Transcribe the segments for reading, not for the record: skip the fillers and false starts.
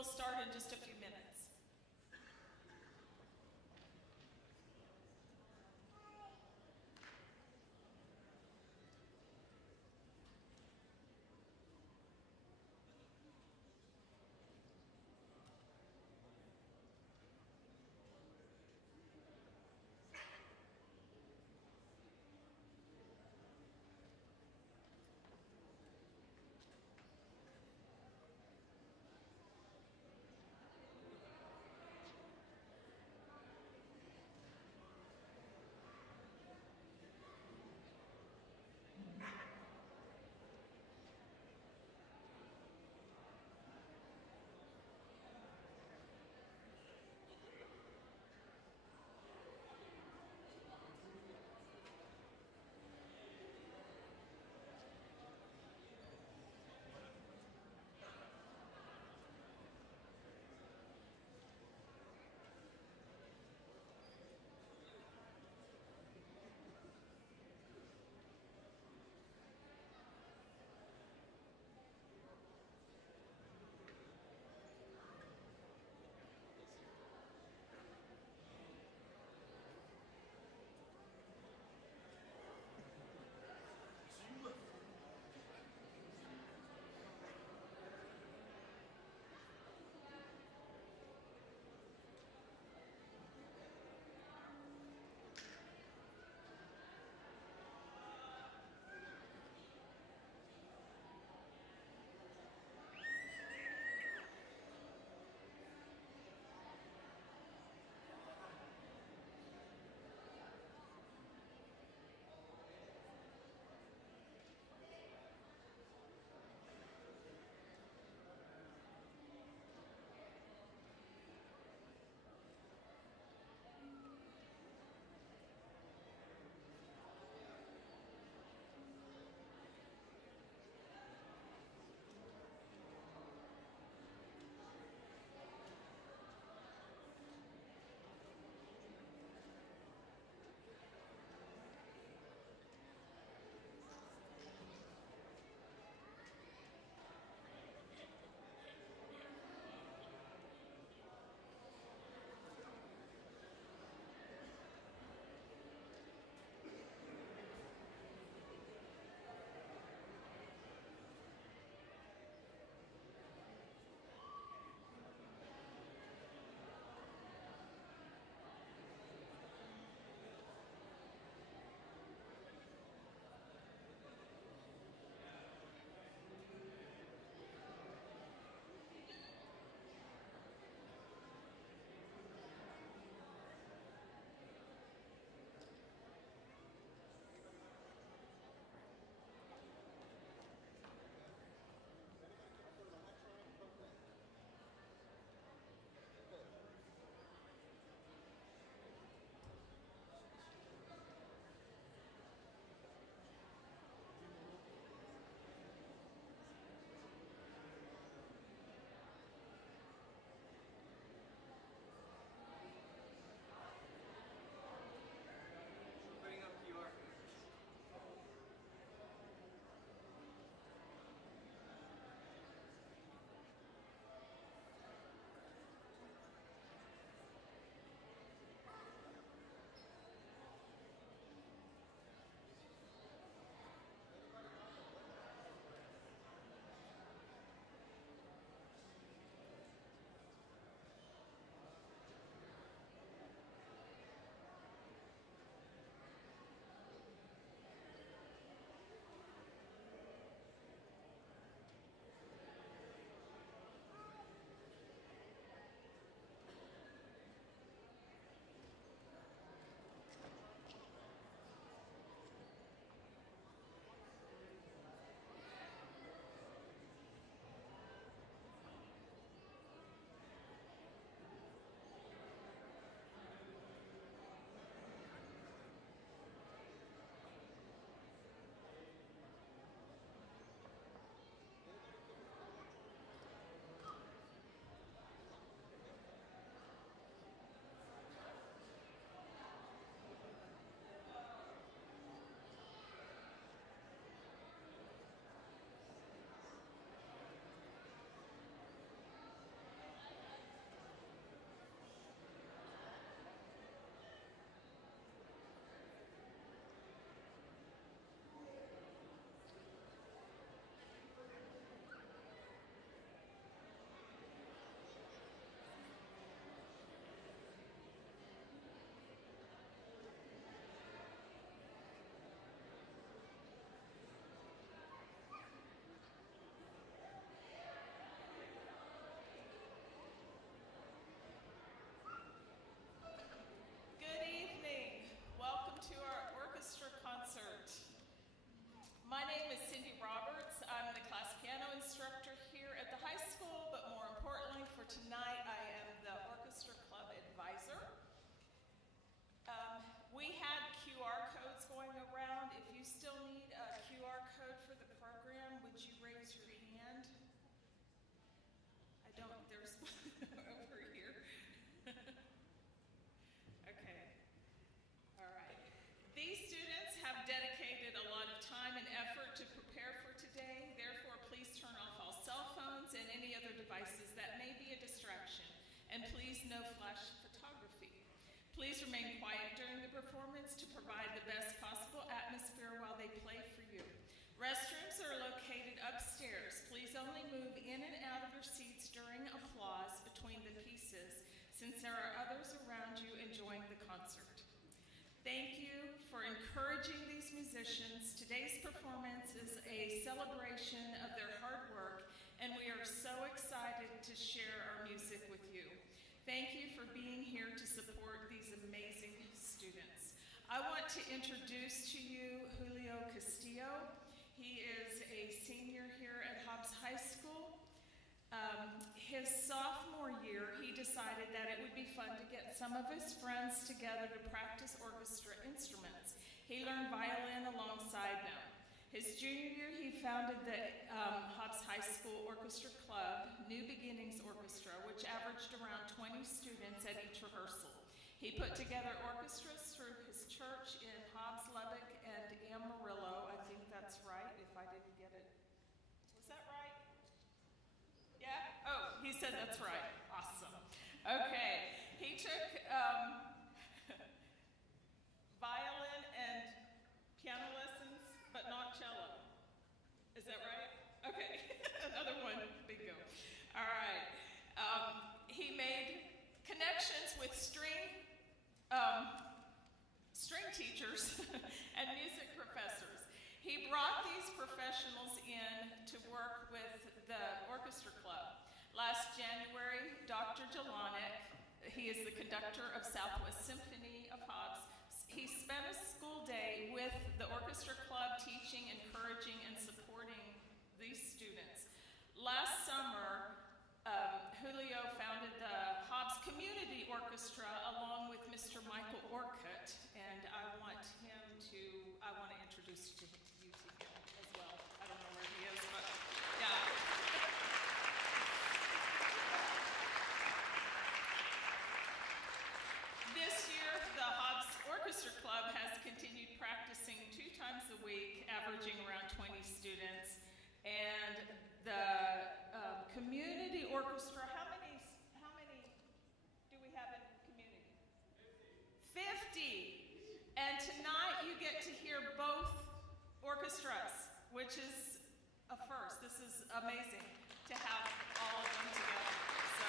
will start in just a few minutes. devices that may be a distraction, and please no flash photography. Please remain quiet during the performance to provide the best possible atmosphere while they play for you. Restrooms are located upstairs. Please only move in and out of your seats during applause between the pieces, since there are others around you enjoying the concert. Thank you for encouraging these musicians. Today's performance is a celebration of their hard work, and we are so excited to share our music with you. Thank you for being here to support these amazing students. I want to introduce to you Julio Castillo. He is a senior here at Hobbs High School. His sophomore year, he decided that it would be fun to get some of his friends together to practice orchestra instruments. He learned violin alongside them. His junior year, he founded the Hobbs High School Orchestra Club, New Beginnings Orchestra, which averaged around 20 students at each rehearsal. He put together orchestras through his church in Hobbs, Lubbock, and Amarillo. I think that's right, if I didn't get it. Was that right? Yeah? Oh, he said that's right. Awesome. Okay. He took violin and piano lessons, but not cello. Is that right? Okay. Another one. Bingo. All right. He made connections with string teachers and music professors. He brought these professionals in to work with the orchestra club. Last January, Dr. Jelanek, he is the conductor of Southwest Symphony of Hobbs, he spent a school day with the orchestra club teaching, encouraging, and supporting these students. Last summer, Julio founded the Hobbs Community Orchestra along with Mr. Michael Orcutt, and I want to introduce you to him as well. I don't know where he is, but yeah. This year, the Hobbs Orchestra Club has continued practicing 2 times a week, averaging around 20 students. And the community orchestra, how many do we have in community? 50. And tonight you get to hear both orchestras, which is a first. This is amazing to have all of them together. So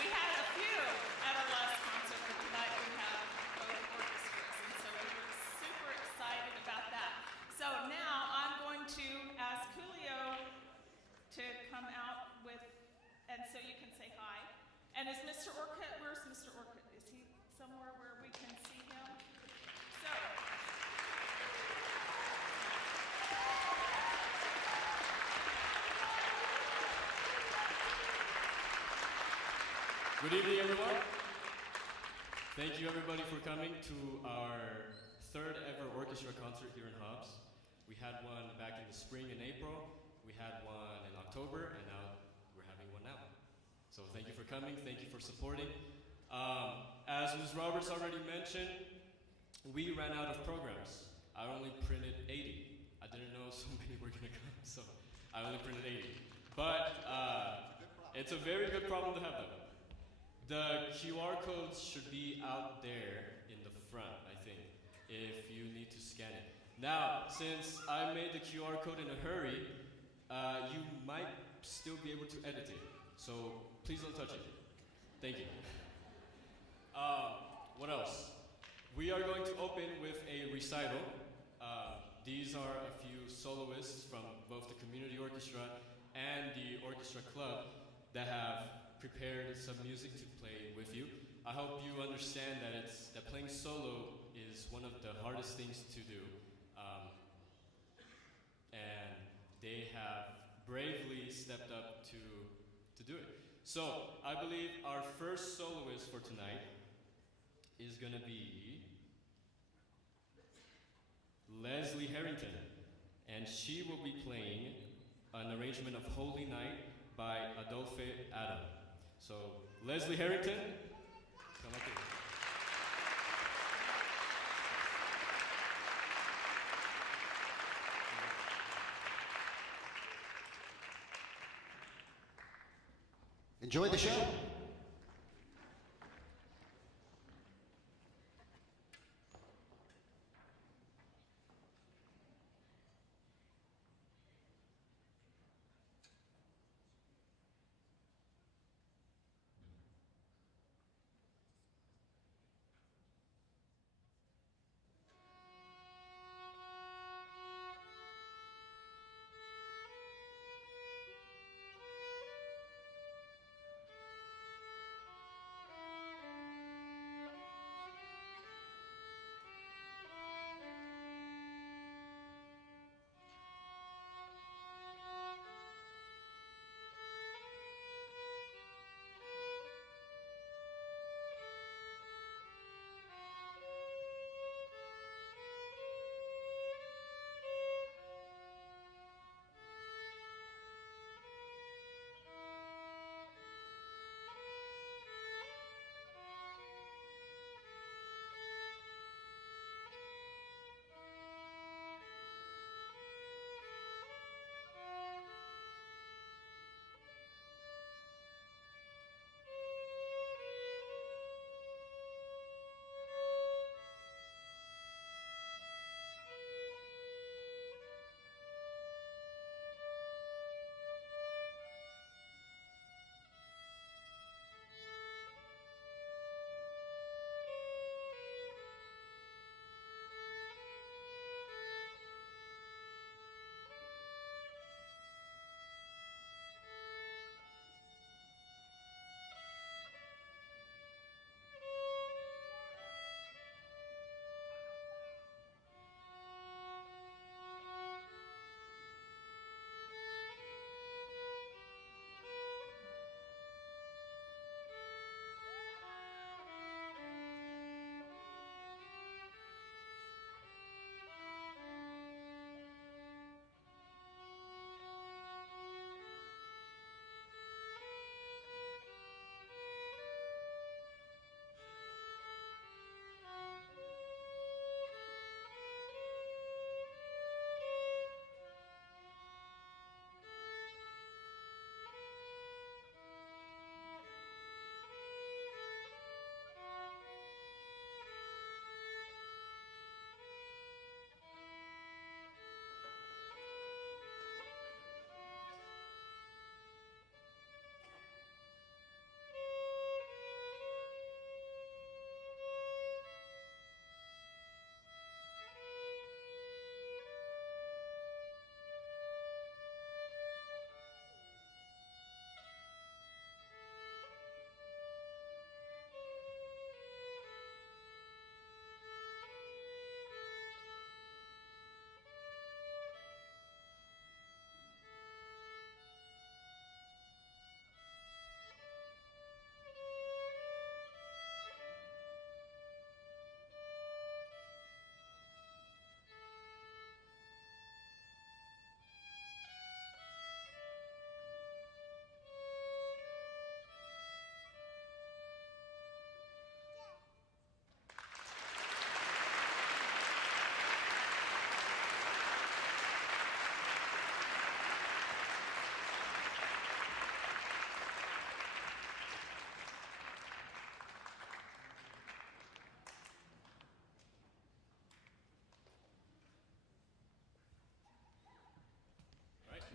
we had a few at our last concert, but tonight we have both orchestras. And so we were super excited about that. So now I'm going to ask Julio to come out with, and so you can say hi. And is Mr. Orcutt, where's Mr. Orcutt? Is he somewhere where we can see him? So. Good evening, everyone. Thank you, everybody, for coming to our 3rd ever orchestra concert here in Hobbs. We had one back in the spring in April, we had one in October, and now we're having one now. So thank you for coming, thank you for supporting. As Ms. Roberts already mentioned, we ran out of programs. I only printed 80. I didn't know so many were gonna come, so I only printed 80. But it's a very good problem to have though. The QR codes should be out there in the front, I think, if you need to scan it. Now, since I made the QR code in a hurry, you might still be able to edit it. So please don't touch it. Thank you. What else? We are going to open with a recital. These are a few soloists from both the community orchestra and the orchestra club that have prepared some music to play with you. I hope you understand that playing solo is one of the hardest things to do. And they have bravely stepped up to do it. So I believe our first soloist for tonight is gonna be Leslie Harrington, and she will be playing an arrangement of Holy Night by Adolphe Adam. So Leslie Harrington, come up here. Enjoy the show.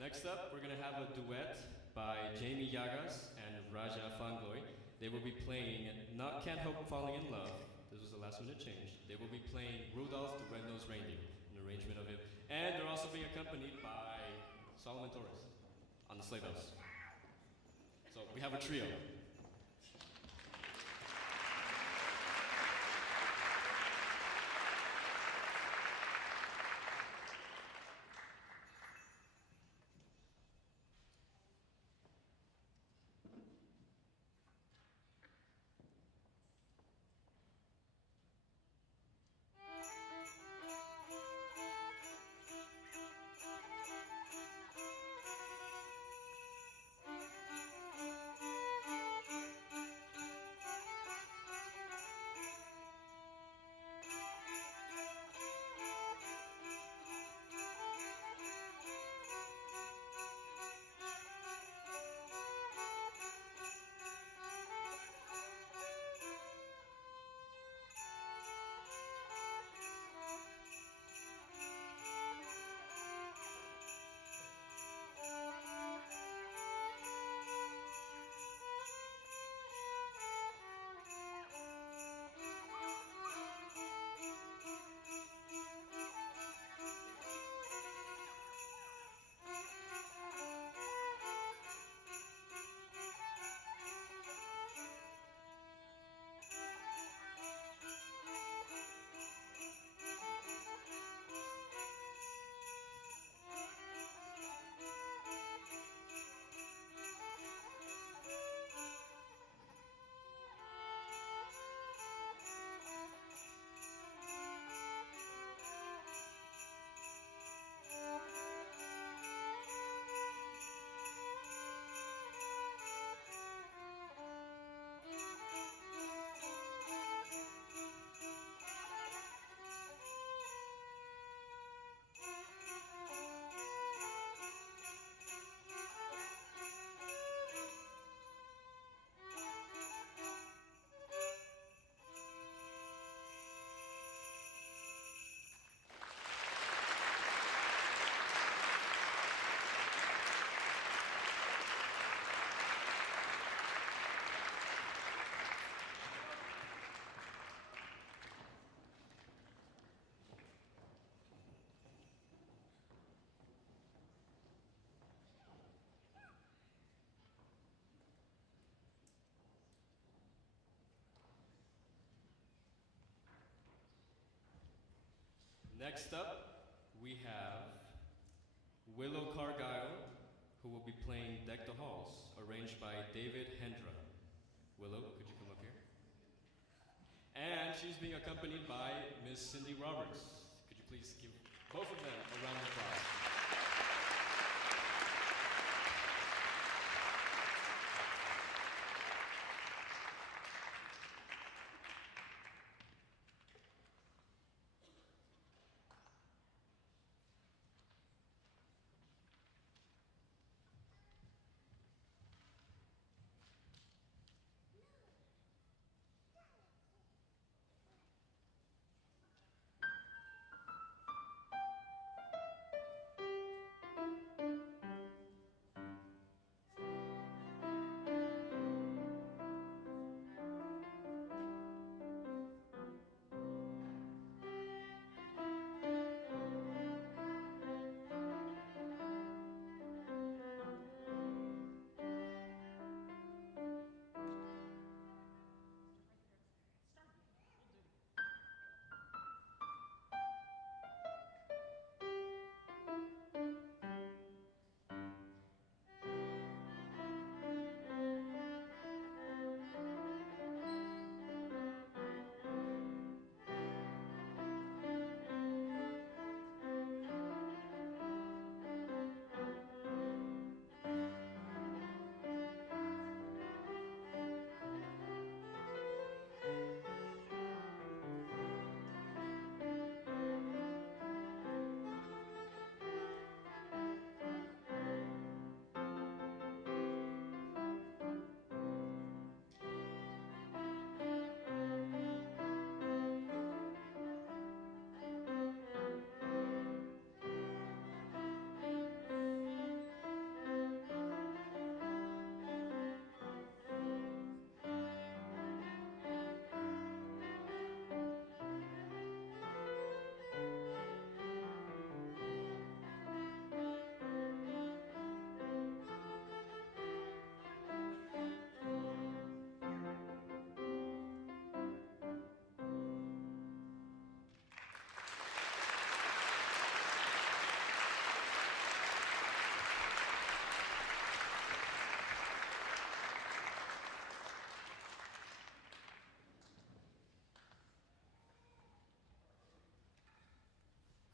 Next up, we're going to have a duet by Jamie Yagas and Raja Fangoy. They will be playing Not Can't Help Falling in Love. This was a last minute change. They will be playing Rudolph the Red-Nosed Reindeer, an arrangement of it. And they're also being accompanied by Solomon Torres on the sleigh bells. So we have a trio. Next up, we have Willow Cargyle, who will be playing Deck the Halls, arranged by David Hendra. Willow, could you come up here? And she's being accompanied by Miss Cindy Roberts. Could you please give both of them a round of applause?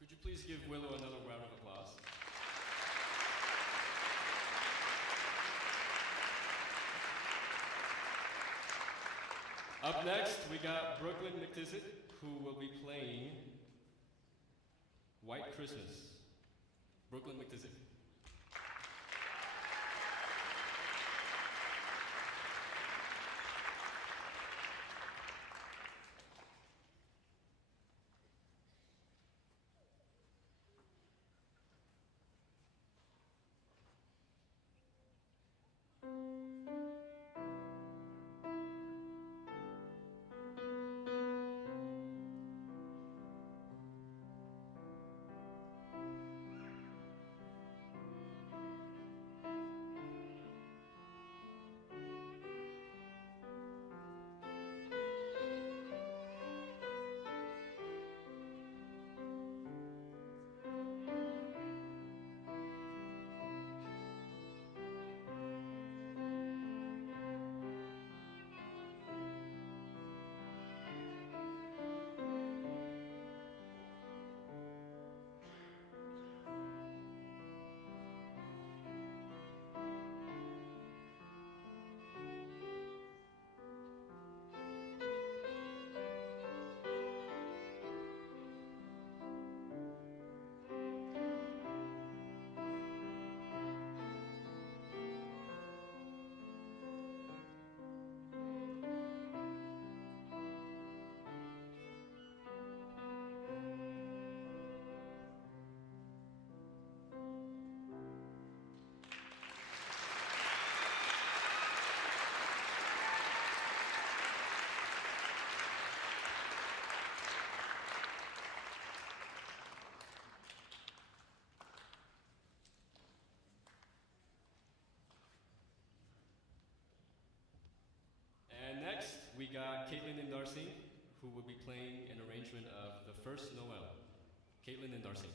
Could you please give Willow another round of applause? Up next, we got Brooklyn McTissick, who will be playing White Christmas. Brooklyn McTissick. We got Caitlin and Darcy, who will be playing an arrangement of The First Noel. Caitlin and Darcy.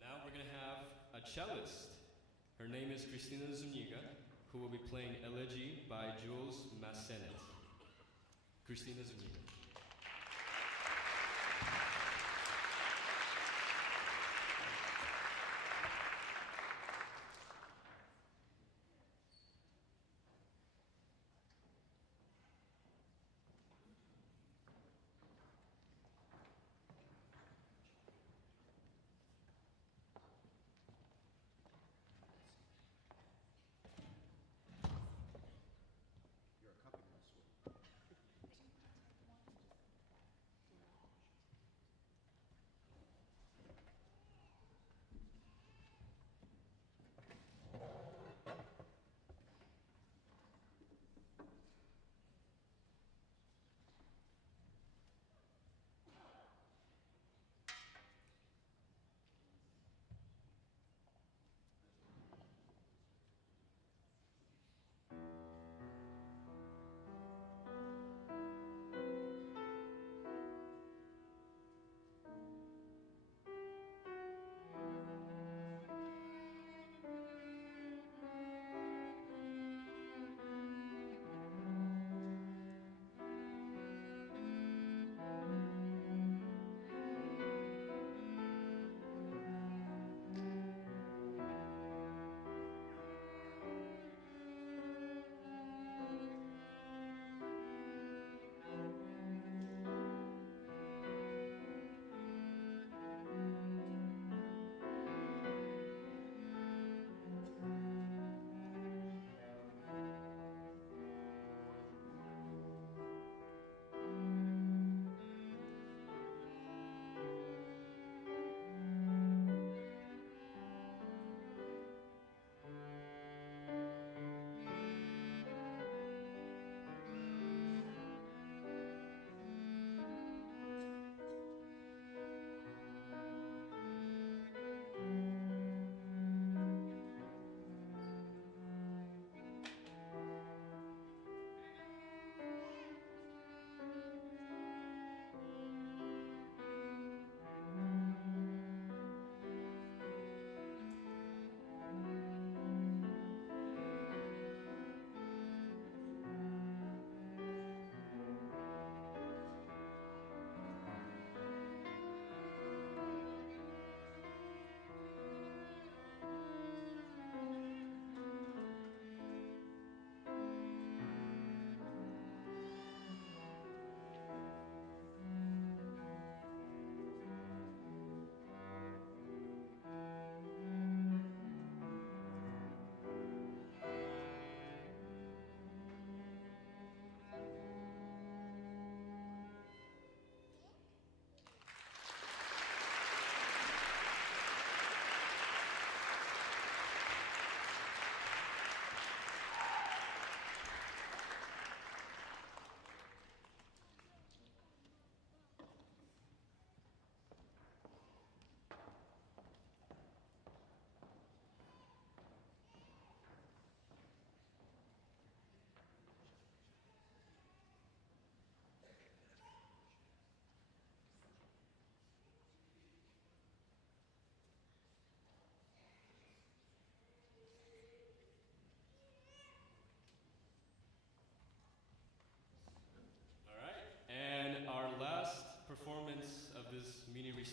Now we're going to have a cellist. Her name is Cristina Zuniga, who will be playing Elegy by Jules Massenet. Cristina Zuniga. Your accompanist will.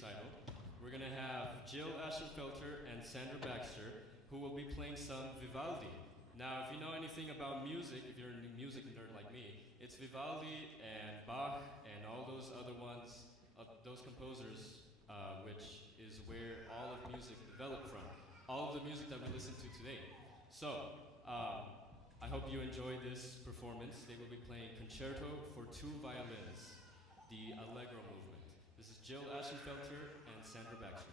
recital. We're gonna have Jill Ashenfelter and Sandra Baxter, who will be playing some Vivaldi. Now, if you know anything about music, if you're a music nerd like me, it's Vivaldi and Bach and all those other ones, those composers, which is where all of music developed from. All of the music that we listen to today. So, I hope you enjoy this performance. They will be playing Concerto for Two Violins, the Allegro movement. This is Jill Ashenfelter and Sandra Baxter.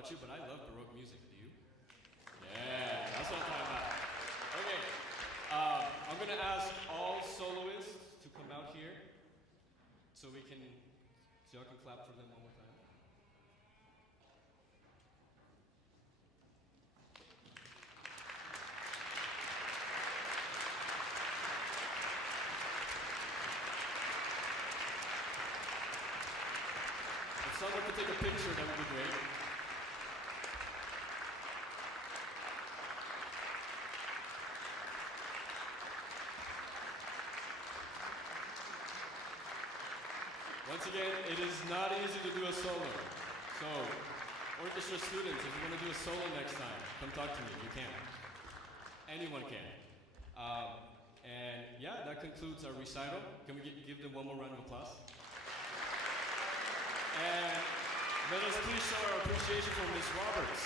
about you, but I love Baroque music. Do you? Yeah, that's what I'm talking about. Okay, I'm gonna ask all soloists to come out here so y'all can clap for them one more time. If someone could take a picture, that would be great. Once again, it is not easy to do a solo. So, orchestra students, if you want to do a solo next time, come talk to me. You can. Anyone can. And yeah, that concludes our recital. Can we give them one more round of applause? And let us please show our appreciation for Ms. Roberts.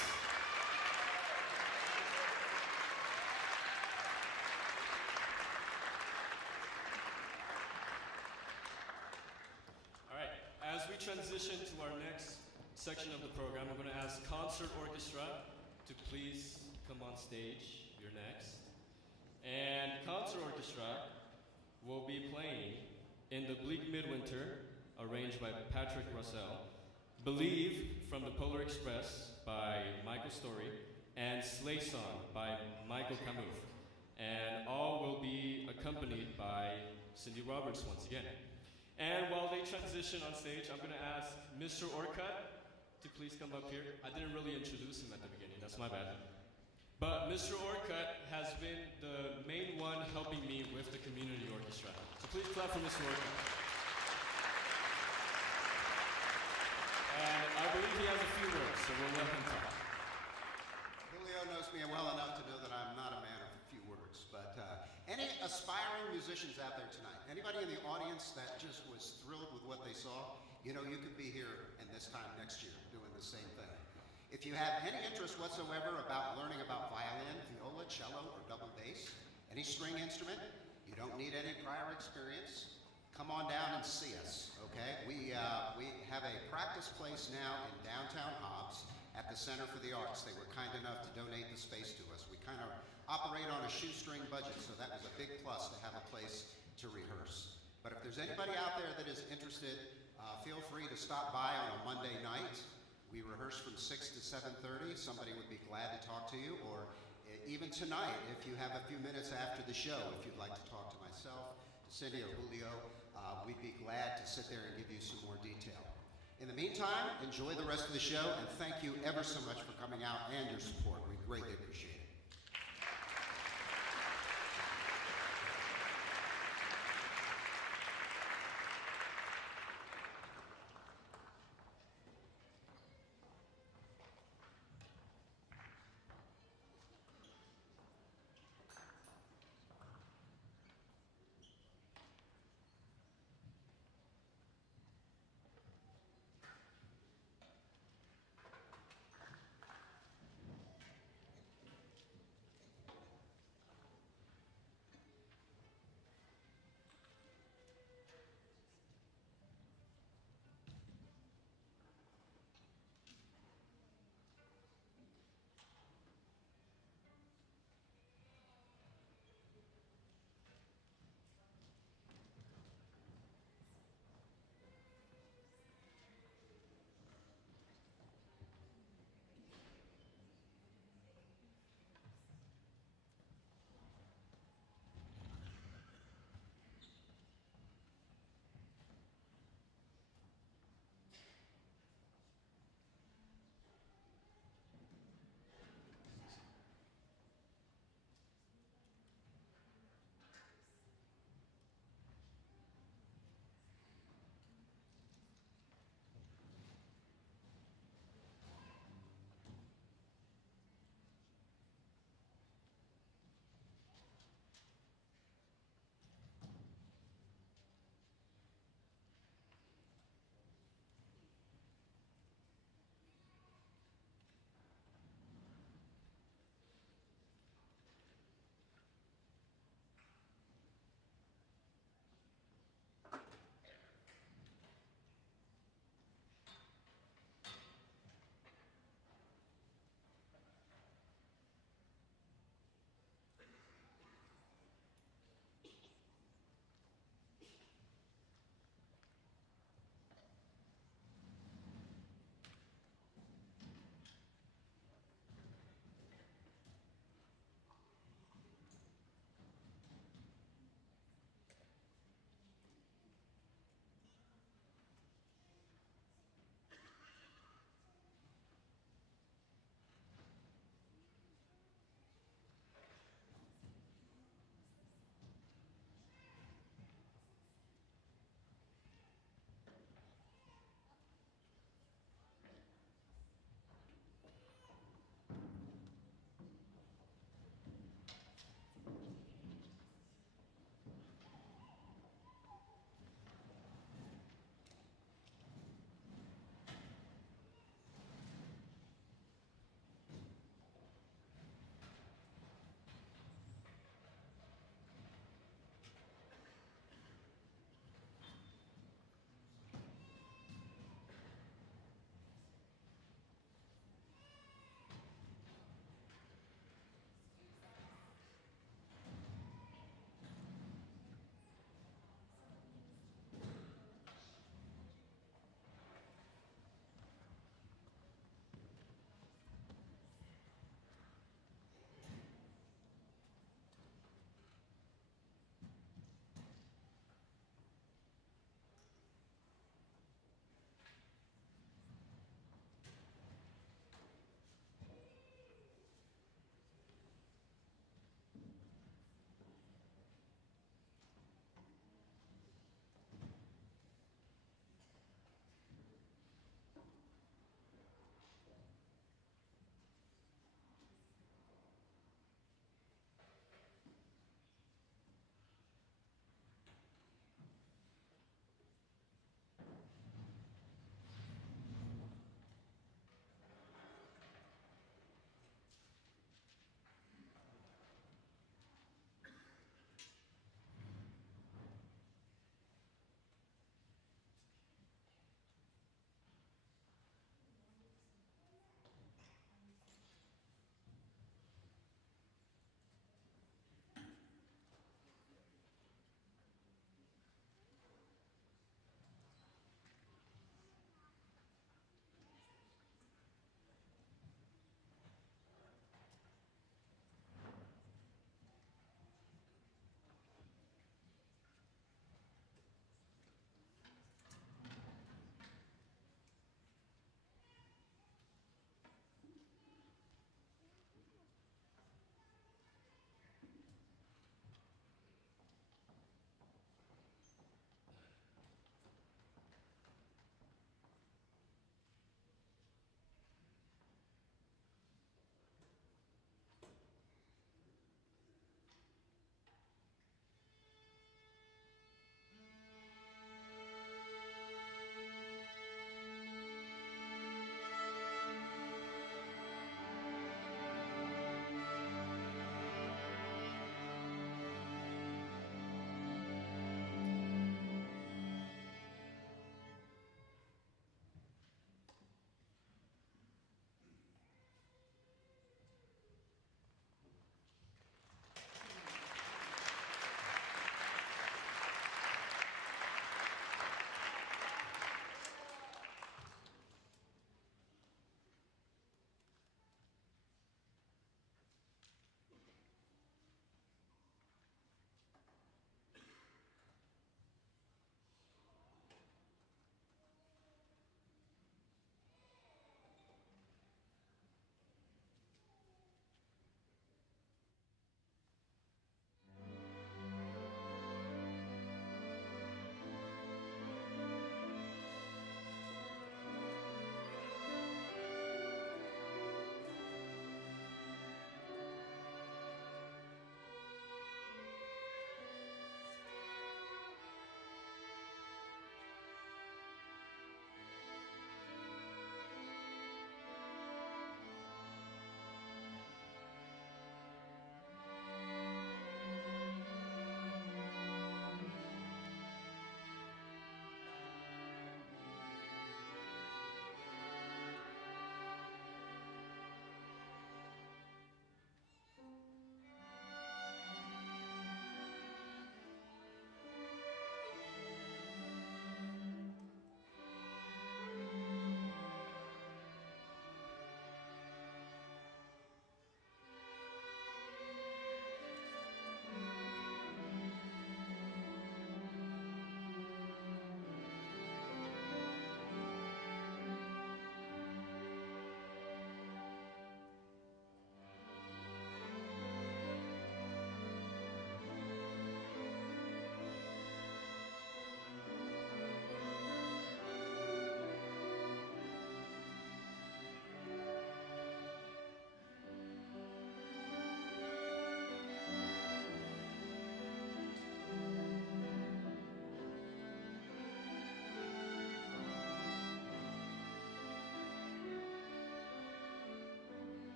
All right, as we transition to our next section of the program, I'm going to ask Concert Orchestra to please come on stage. You're next. And Concert Orchestra will be playing In the Bleak Midwinter, arranged by Patrick Russell, Believe from the Polar Express by Michael Story, and Sleigh Song by Michael Camus. And all will be accompanied by Cindy Roberts once again. And while they transition on stage, I'm going to ask Mr. Orcutt to please come up here. I didn't really introduce him at the beginning, that's my bad. But Mr. Orcutt has been the main one helping me with the community orchestra. So please clap for Mr. Orcutt. And I believe he has a few words, so we'll let him talk. Julio knows me well enough to know that I'm not a man of few words, but any aspiring musicians out there tonight, anybody in the audience that just was thrilled with what they saw, you know, you could be here and this time next year doing the same thing. If you have any interest whatsoever about learning about violin, viola, cello, or double bass, any string instrument, you don't need any prior experience. Come on down and see us, okay? We have a practice place now in downtown Hobbs at the Center for the Arts. They were kind enough to donate the space to us. We kind of operate on a shoestring budget, so that was a big plus to have a place to rehearse. But if there's anybody out there that is interested, feel free to stop by on a Monday night. We rehearse from 6 to 7:30. Somebody would be glad to talk to you, or even tonight, if you have a few minutes after the show, if you'd like to talk to myself, to Cindy or Julio, we'd be glad to sit there and give you some more detail. In the meantime, enjoy the rest of the show, and thank you ever so much for coming out and your support. We greatly appreciate it.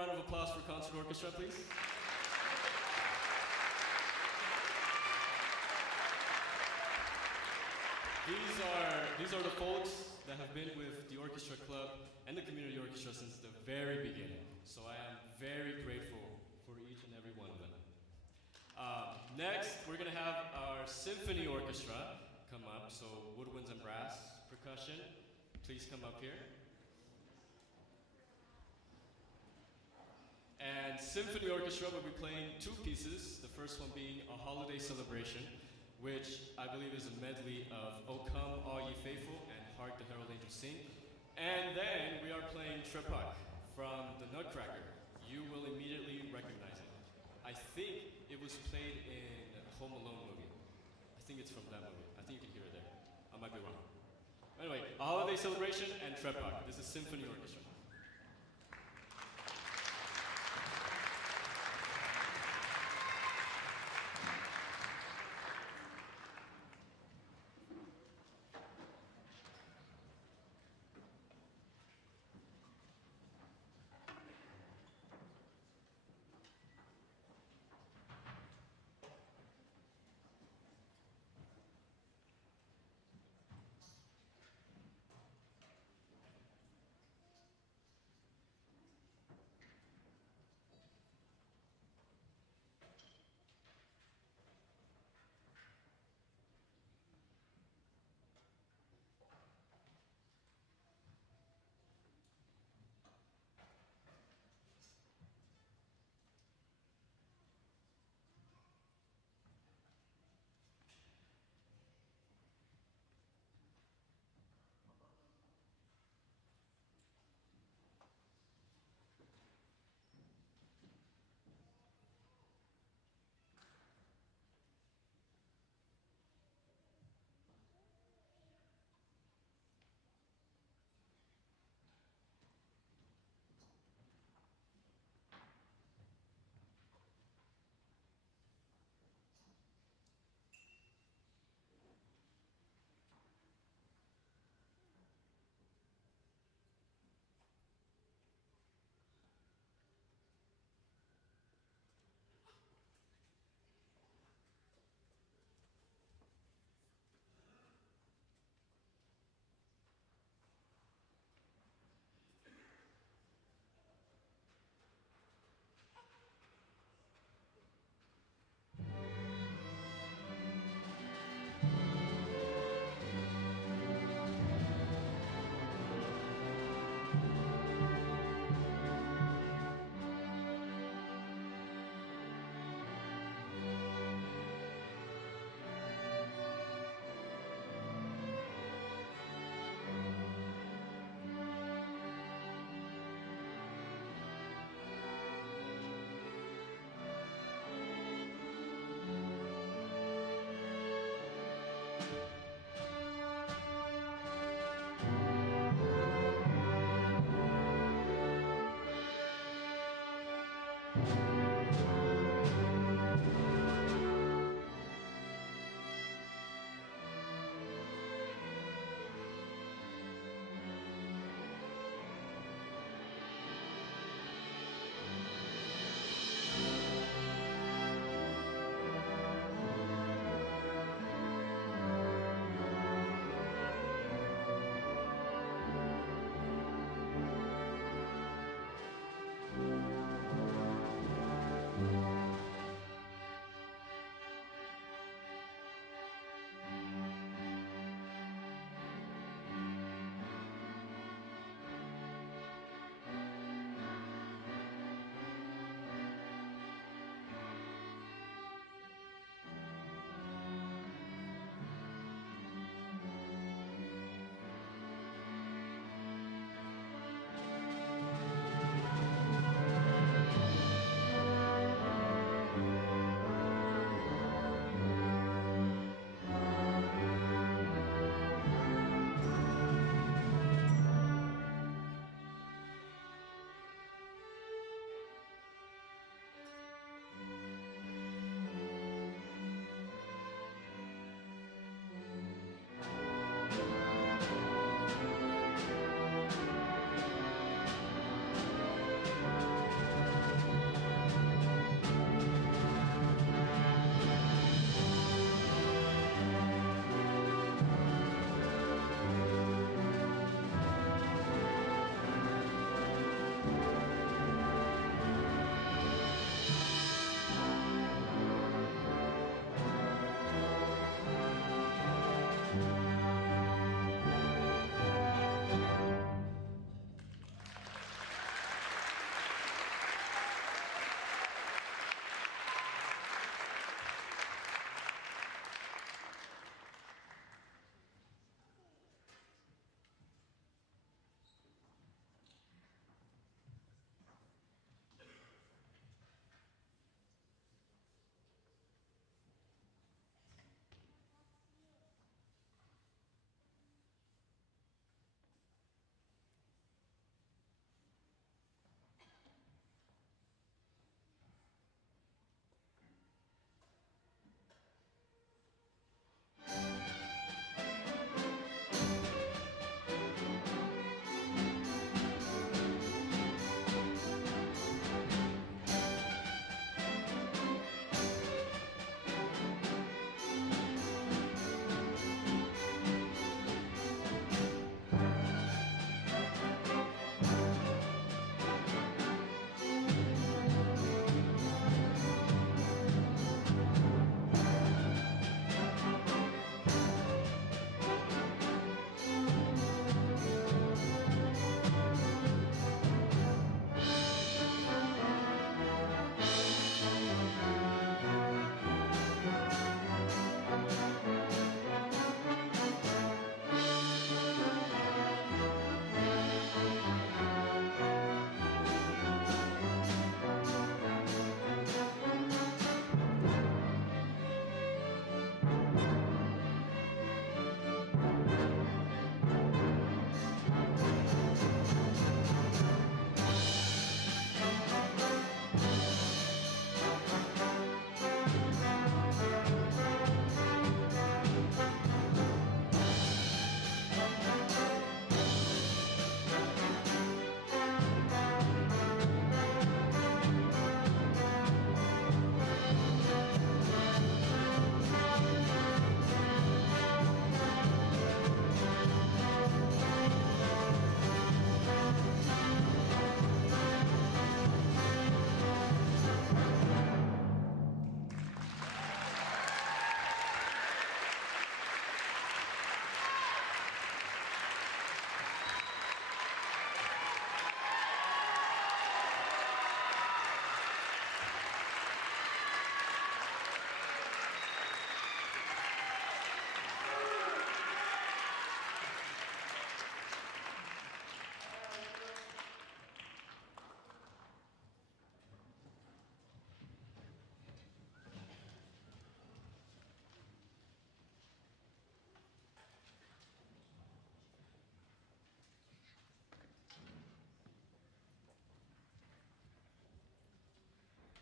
round of applause for Concert Orchestra, please? These are the folks that have been with the orchestra club and the community orchestra since the very beginning. So I am very grateful for each and every one of them. Next, we're going to have our symphony orchestra come up. So woodwinds and brass, percussion, please come up here. And symphony orchestra will be playing two pieces. The first one being a holiday celebration, which I believe is a medley of O Come All Ye Faithful and Hark the Herald Angels Sing. And then we are playing Trepak from the Nutcracker. You will immediately recognize it. I think it was played in Home Alone movie. I think it's from that movie. I think you can hear it there. I might be wrong. Anyway, a holiday celebration and Trepak. This is symphony orchestra.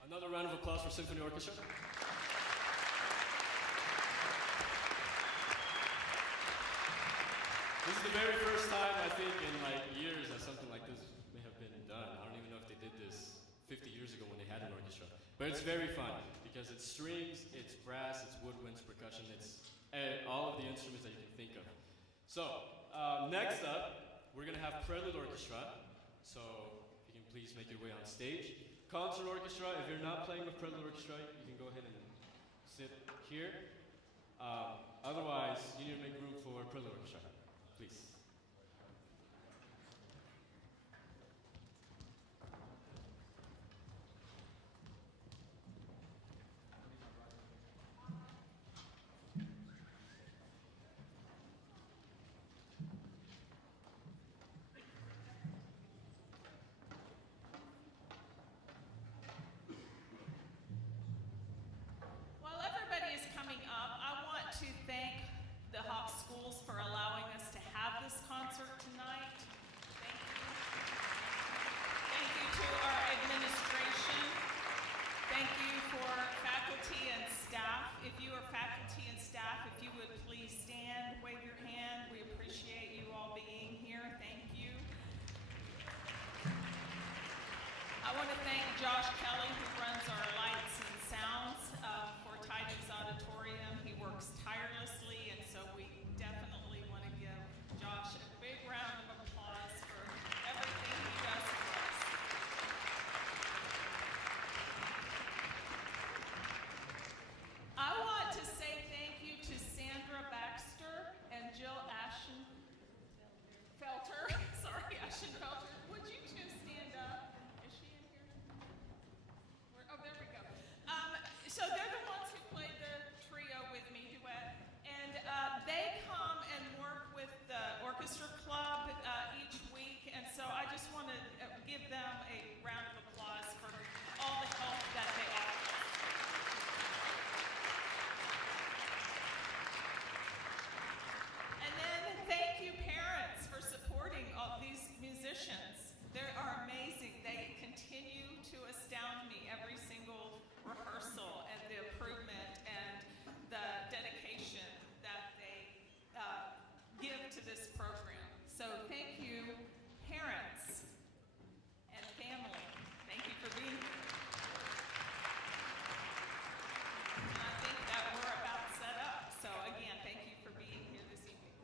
Another round of applause for Symphony Orchestra. This is the very first time, I think, in like years that something like this may have been done. I don't even know if they did this 50 years ago when they had an orchestra. But it's very fun because it's strings, it's brass, it's woodwinds, percussion, it's all of the instruments that you can think of. So, next up, we're gonna have Prelude Orchestra. So, if you can please make your way on stage. Concert Orchestra, if you're not playing with Prelude Orchestra, you can go ahead and sit here. Otherwise, you need to make room for Prelude Orchestra, please. While everybody is coming up, I want to thank the Hop Schools for allowing us to have this concert tonight. Thank you. Thank you to our administration. Thank you for faculty and staff. If you are faculty and staff, if you would please stand, wave your hand. We appreciate you all being here. Thank you. I want to thank Josh Kelly, who runs our lights and sounds for Tidings Auditorium. He works tirelessly, and so we definitely want to give Josh a big round of applause for everything he does for us. I want to say thank you to Sandra Baxter and Jill Ashenfelter. Sorry, Ashenfelter. Would you two stand up? Is she in here? Oh, there we go. So they're the ones who played the trio with me, duet, and they come and work with the orchestra club each week, and so I just want to give them a round of applause for all the help that they offer. And then thank you, parents, for supporting all these musicians. They are amazing. They continue to astound me every single rehearsal, and the improvement and the dedication that they give to this program. So thank you, parents and family. Thank you for being here. And I think that we're about set up. So again, thank you for being here this evening.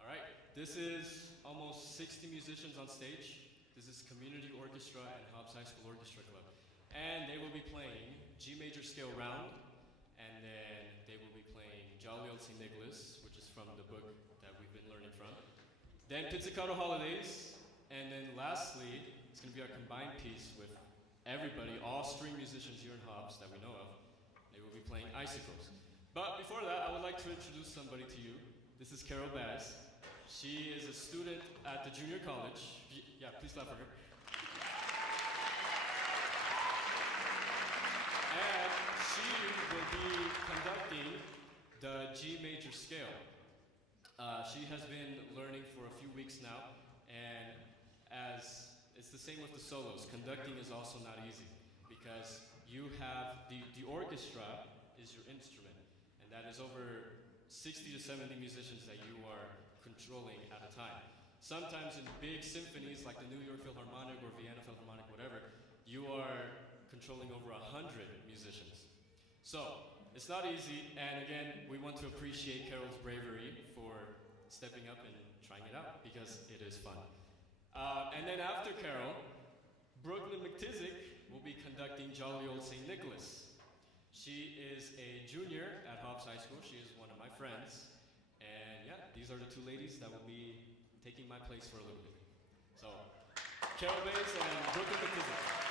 All right, this is almost 60 musicians on stage. This is Community Orchestra and Hobbs High School Orchestra Club. And they will be playing G major scale round, and then they will be playing Jolly Old St. Nicholas, which is from the book that we've been learning from. Then Pizzicato Holidays, and then lastly, it's gonna be our combined piece with everybody, all string musicians here in Hobbs that we know of. They will be playing Icicles. But before that, I would like to introduce somebody to you. This is Carol Bass. She is a student at the junior college. Yeah, please clap for her. she will be conducting the G major scale. She has been learning for a few weeks now, and as it's the same with the solos, conducting is also not easy because you have the orchestra is your instrument, and that is over 60 to 70 musicians that you are controlling at a time. Sometimes in big symphonies like the New York Philharmonic or Vienna Philharmonic, whatever, you are controlling over 100 musicians. So, it's not easy, and again, we want to appreciate Carol's bravery for stepping up and trying it out, because it is fun. And then after Carol, Brooklyn McTizick will be conducting Jolly Old St. Nicholas. She is a junior at Hobbs High School. She is one of my friends. And yeah, these are the two ladies that will be taking my place for a little bit. So, Carol Bays and Brooklyn McTizick.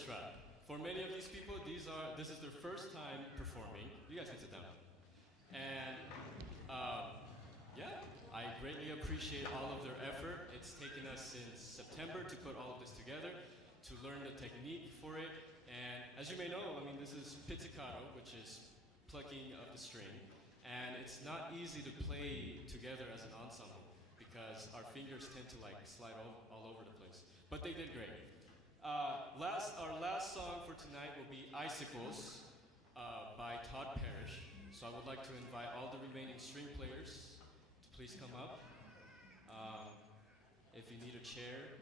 Orchestra. For many of these people, this is their first time performing. You guys can sit down. And yeah, I greatly appreciate all of their effort. It's taken us since September to put all of this together, to learn the technique for it. And as you may know, I mean, this is pizzicato, which is plucking of the string. And it's not easy to play together as an ensemble because our fingers tend to like slide all over the place. But they did great. Our last song for tonight will be Icicles by Todd Parrish. So I would like to invite all the remaining string players to please come up. If you need a chair,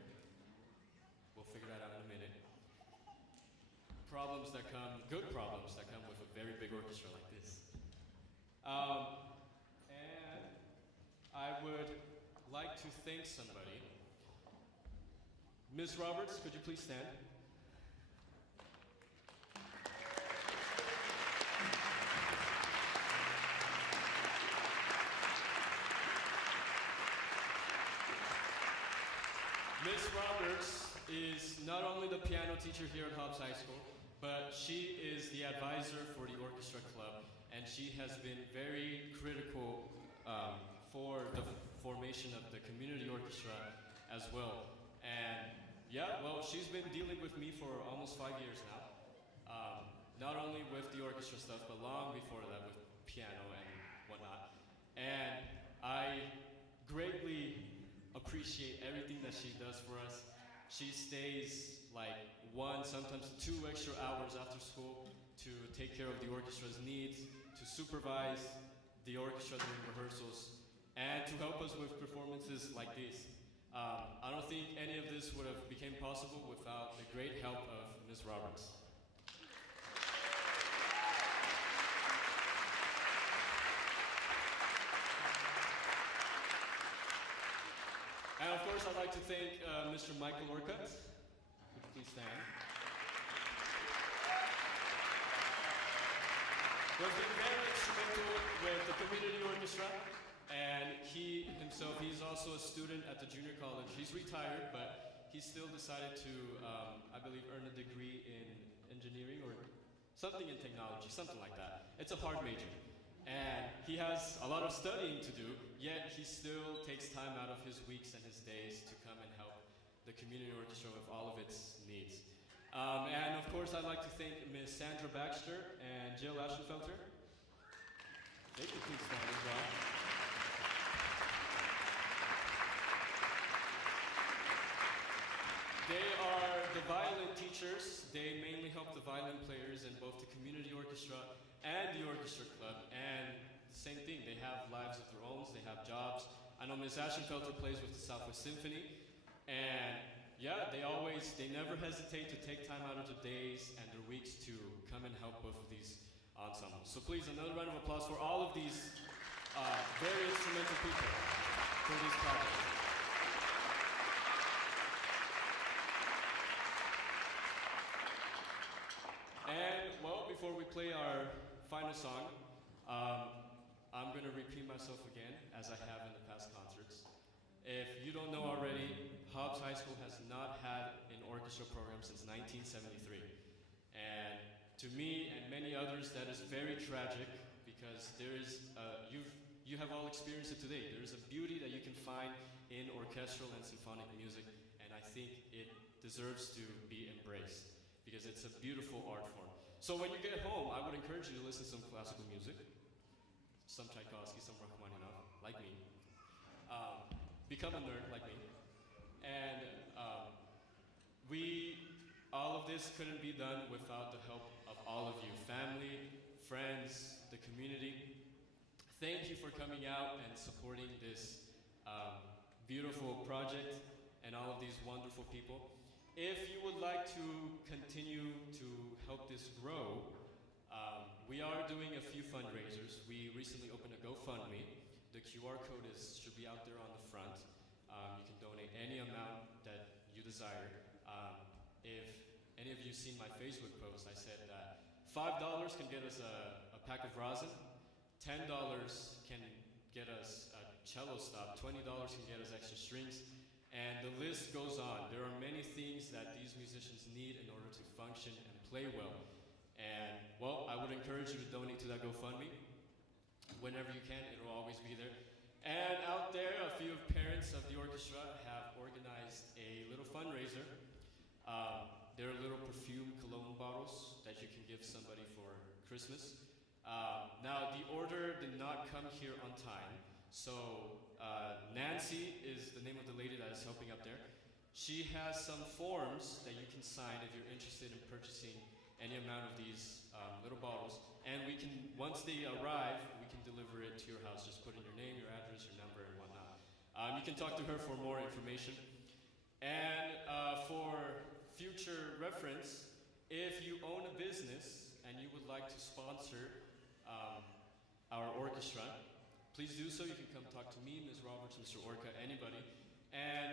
we'll figure that out in a minute. Good problems that come with a very big orchestra like this. And I would like to thank somebody. Ms. Roberts, could you please stand? Ms. Roberts is not only the piano teacher here at Hobbs High School, but she is the advisor for the orchestra club, and she has been very critical for the formation of the community orchestra as well. And yeah, well, she's been dealing with me for almost 5 years now. Not only with the orchestra stuff, but long before that with piano and whatnot. And I greatly appreciate everything that she does for us. She stays like 1, sometimes 2 extra hours after school to take care of the orchestra's needs, to supervise the orchestra during rehearsals, and to help us with performances like these. I don't think any of this would have become possible without the great help of Ms. Roberts. And of course, I'd like to thank Mr. Michael Orcutt. Could you please stand? Who has been very instrumental with the community orchestra. And he himself, he's also a student at the junior college. He's retired, but he still decided to, I believe, earn a degree in engineering or something in technology, something like that. It's a hard major. And he has a lot of studying to do, yet he still takes time out of his weeks and his days to come and help the community orchestra with all of its needs. And of course, I'd like to thank Ms. Sandra Baxter and Jill Aschenfelter. They can please stand as well. They are the violin teachers. They mainly help the violin players in both the community orchestra and the orchestra club. And the same thing, they have lives of their own, they have jobs. I know Ms. Aschenfelter plays with the Southwest Symphony. And yeah, they never hesitate to take time out of their days and their weeks to come and help both of these ensembles. So please, another round of applause for all of these very instrumental people for this project. And, well, before we play our final song, I'm going to repeat myself again, as I have in the past concerts. If you don't know already, Hobbs High School has not had an orchestra program since 1973. And to me and many others, that is very tragic because there is, you have all experienced it today. There is a beauty that you can find in orchestral and symphonic music, and I think it deserves to be embraced, because it's a beautiful art form. So when you get home, I would encourage you to listen to some classical music, some Tchaikovsky, some Rachmaninoff, like me. Become a nerd like me. And all of this couldn't be done without the help of all of you, family, friends, the community. Thank you for coming out and supporting this beautiful project and all of these wonderful people. If you would like to continue to help this grow, we are doing a few fundraisers. We recently opened a GoFundMe. The QR code should be out there on the front. You can donate any amount that you desire. If any of you seen my Facebook post, I said that $5 can get us a pack of rosin, $10 can get us a cello stop, $20 can get us extra strings, And the list goes on. There are many things that these musicians need in order to function and play well. And, well, I would encourage you to donate to that GoFundMe. Whenever you can, it'll always be there. And out there, a few parents of the orchestra have organized a little fundraiser. They're little perfume cologne bottles that you can give somebody for Christmas. Now, the order did not come here on time, so Nancy is the name of the lady that is helping up there. She has some forms that you can sign if you're interested in purchasing any amount of these little bottles. And we can, once they arrive, we can deliver it to your house. Just put in your name, your address, your number, and whatnot. You can talk to her for more information. And for future reference, if you own a business and you would like to sponsor our orchestra, please do so. You can come talk to me, Ms. Roberts, Mr. Orca, anybody. And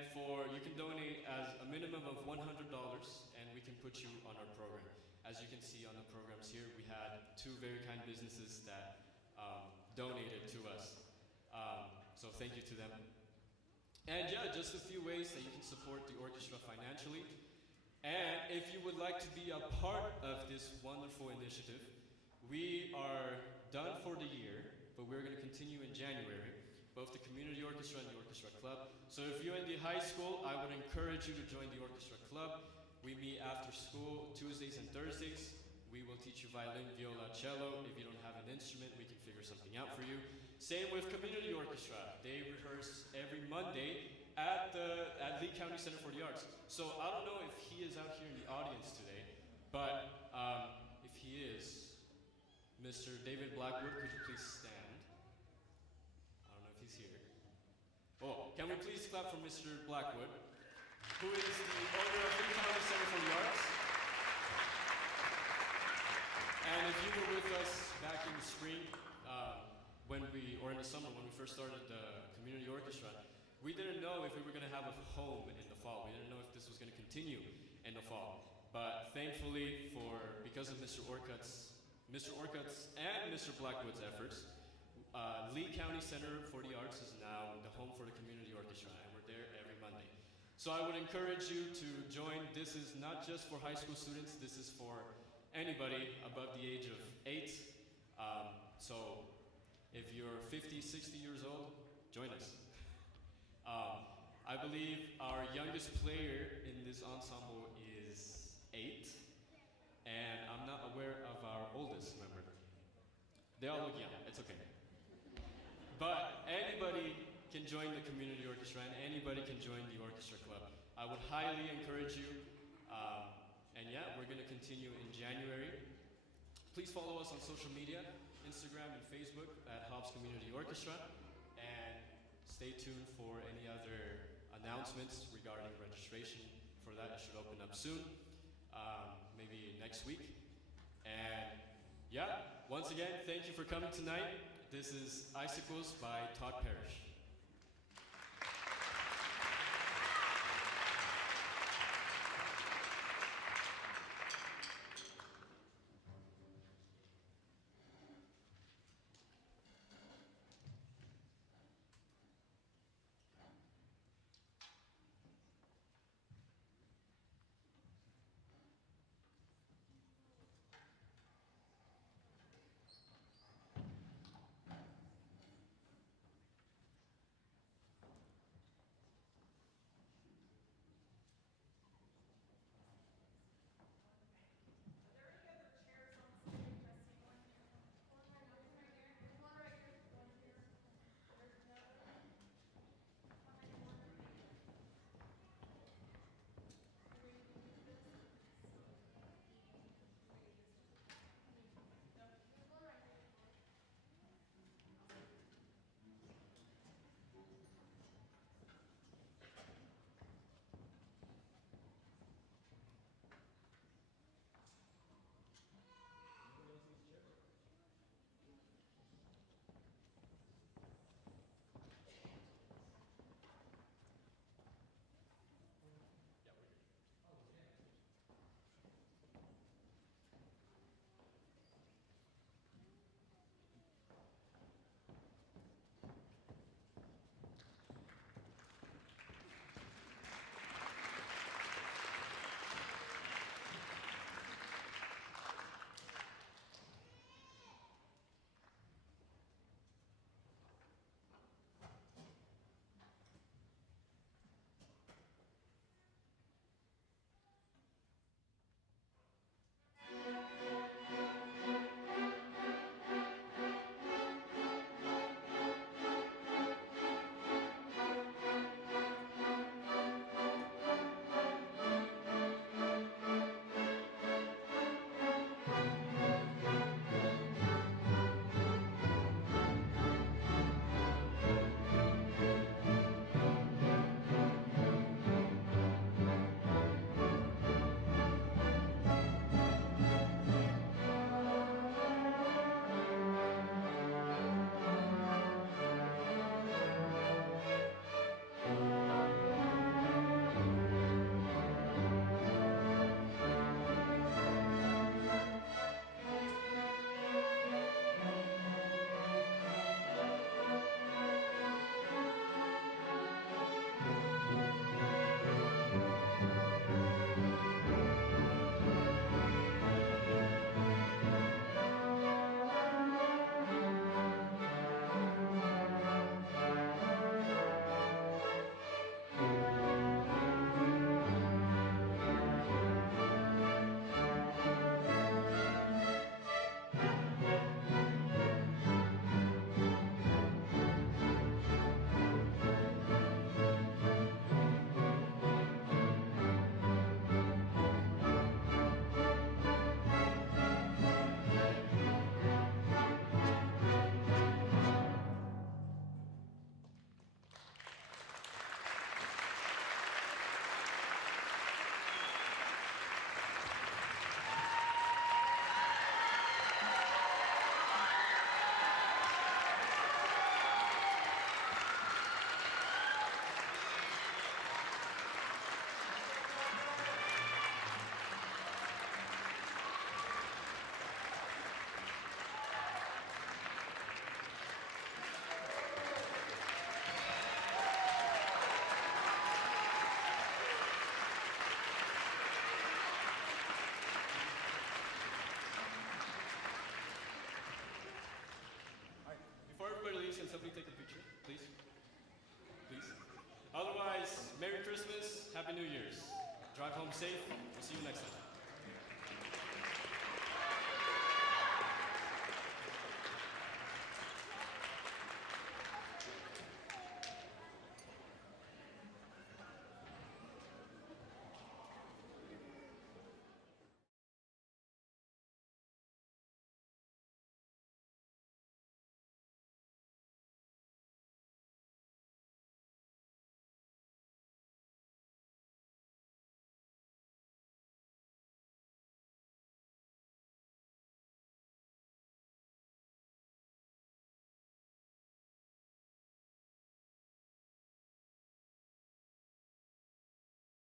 you can donate as a minimum of $100, and we can put you on our program. As you can see on the programs here, we had two very kind businesses that donated to us. So thank you to them. And yeah, just a few ways that you can support the orchestra financially. And if you would like to be a part of this wonderful initiative, we are done for the year, but we're going to continue in January, both the community orchestra and the orchestra club. So if you're in the high school, I would encourage you to join the orchestra club. We meet after school Tuesdays and Thursdays. We will teach you violin, viola, cello. If you don't have an instrument, we can figure something out for you. Same with community orchestra. They rehearse every Monday at Lee County Center for the Arts. So I don't know if he is out here in the audience today, but if he is, Mr. David Blackwood, could you please stand? I don't know if he's here. Oh, can we please clap for Mr. Blackwood, who is the owner of Lee County Center for the Arts? And if you were with us back in the spring, or in the summer when we first started the community orchestra, we didn't know if we were going to have a home in the fall. We didn't know if this was going to continue in the fall. But thankfully, because of Mr. Orcutt's and Mr. Blackwood's efforts, Lee County Center for the Arts is now the home for the community orchestra, and we're there every Monday. So I would encourage you to join. This is not just for high school students. This is for anybody above the age of 8. So if you're 50, 60 years old, join us. I believe our youngest player in this ensemble is 8, and I'm not aware of our oldest member. They all look young, it's okay. But anybody can join the community orchestra, and anybody can join the orchestra club. I would highly encourage you, and yeah, we're going to continue in January. Please follow us on social media, Instagram and Facebook at Hobbs Community Orchestra, and stay tuned for any other announcements regarding registration for that. It should open up soon, maybe next week. And yeah, once again, thank you for coming tonight. This is Icicles by Todd Parrish. can somebody take a picture, please? Please. Otherwise, Merry Christmas, Happy New Year's. Drive home safe. We'll see you next time.